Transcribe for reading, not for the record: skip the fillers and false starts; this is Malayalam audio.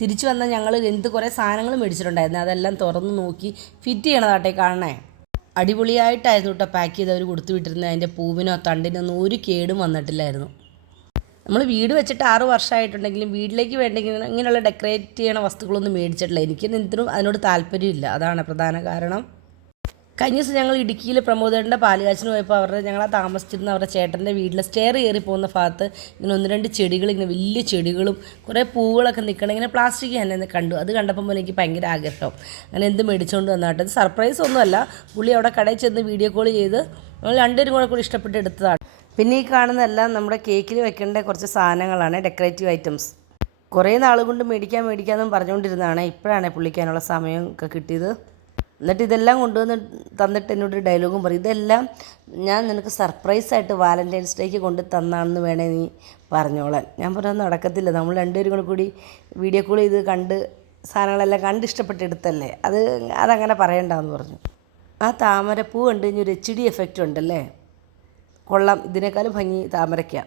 തിരിച്ചു വന്നാൽ ഞങ്ങൾ എന്ത് കുറേ സാധനങ്ങൾ മേടിച്ചിട്ടുണ്ടായിരുന്നു. അതെല്ലാം തുറന്ന് നോക്കി ഫിറ്റ് ചെയ്യണതാട്ടെ കാണണേ. അടിപൊളിയായിട്ടായിരുന്നു കേട്ടോ പാക്ക് ചെയ്ത് അവർ കൊടുത്തു വിട്ടിരുന്നത്. അതിൻ്റെ പൂവിനോ തണ്ടിനൊന്നും ഒരു കേടും വന്നിട്ടില്ലായിരുന്നു. നമ്മൾ വീട് വെച്ചിട്ട് 6 വർഷമായിട്ടുണ്ടെങ്കിലും വീട്ടിലേക്ക് വേണ്ടെങ്കിൽ ഇങ്ങനെയുള്ള ഡെക്കറേറ്റ് ചെയ്യണ വസ്തുക്കളൊന്നും മേടിച്ചിട്ടില്ല. എനിക്ക് എന്തിനും അതിനോട് താല്പര്യമില്ല. അതാണ് പ്രധാന കാരണം. കഴിഞ്ഞ ദിവസം ഞങ്ങൾ ഇടുക്കിയിൽ പ്രമോദേട്ടൻ്റെ പാലുകാച്ചിന് പോയപ്പോൾ ഞങ്ങളാ താമസിച്ചിരുന്ന അവരുടെ ചേട്ടൻ്റെ വീട്ടിൽ സ്റ്റെയർ കയറി പോകുന്ന ഭാഗത്ത് ഇങ്ങനെ 1-2 ചെടികൾ, ഇങ്ങനെ വലിയ ചെടികളും കുറേ പൂവുകളൊക്കെ നിൽക്കണം. ഇങ്ങനെ പ്ലാസ്റ്റിക് തന്നെ കണ്ടു. അത് കണ്ടപ്പോൾ എനിക്ക് ഭയങ്കര ആഗ്രഹം. അങ്ങനെ എന്ത് മേടിച്ചുകൊണ്ട് വന്നാട്ടെ. ഇത് സർപ്രൈസ് ഒന്നുമല്ല, പുള്ളി അവിടെ കടയിൽ ചെന്ന് വീഡിയോ കോൾ ചെയ്ത് നമ്മൾ രണ്ടുപേരും കൂടി ഇഷ്ടപ്പെട്ട് എടുത്തതാണ്. പിന്നെ ഈ കാണുന്നതെല്ലാം നമ്മുടെ കേക്കിൽ വെക്കേണ്ട കുറച്ച് സാധനങ്ങളാണ്, ഡെക്കറേറ്റീവ് ഐറ്റംസ്. കുറേ നാൾ കൊണ്ട് മേടിക്കാമെന്നും പറഞ്ഞുകൊണ്ടിരുന്നതാണ്. ഇപ്പോഴാണ് പുള്ളിക്കാനുള്ള സമയം ഒക്കെ കിട്ടിയത്. എന്നിട്ട് ഇതെല്ലാം കൊണ്ടുവന്ന് തന്നിട്ട് എന്നോടൊരു ഡയലോഗും പറയും, ഇതെല്ലാം ഞാൻ നിനക്ക് സർപ്രൈസായിട്ട് വാലൻറ്റൈൻസ് ഡേക്ക് കൊണ്ട് തന്നാണെന്ന് വേണേ നീ പറഞ്ഞോളാൻ. ഞാൻ പറഞ്ഞത് നടക്കത്തില്ല, നമ്മൾ രണ്ടുപേരും കൂടി വീഡിയോ കോൾ ചെയ്ത് കണ്ട് സാധനങ്ങളെല്ലാം കണ്ട് ഇഷ്ടപ്പെട്ടെടുത്തല്ലേ, അതങ്ങനെ പറയണ്ടെന്ന് പറഞ്ഞു. ആ താമരപ്പൂ കണ്ടു കഴിഞ്ഞാൽ ഒരു HD എഫക്റ്റ് ഉണ്ടല്ലേ, കൊള്ളാം. ഇതിനേക്കാളും ഭംഗി താമരയ്ക്കാണ്.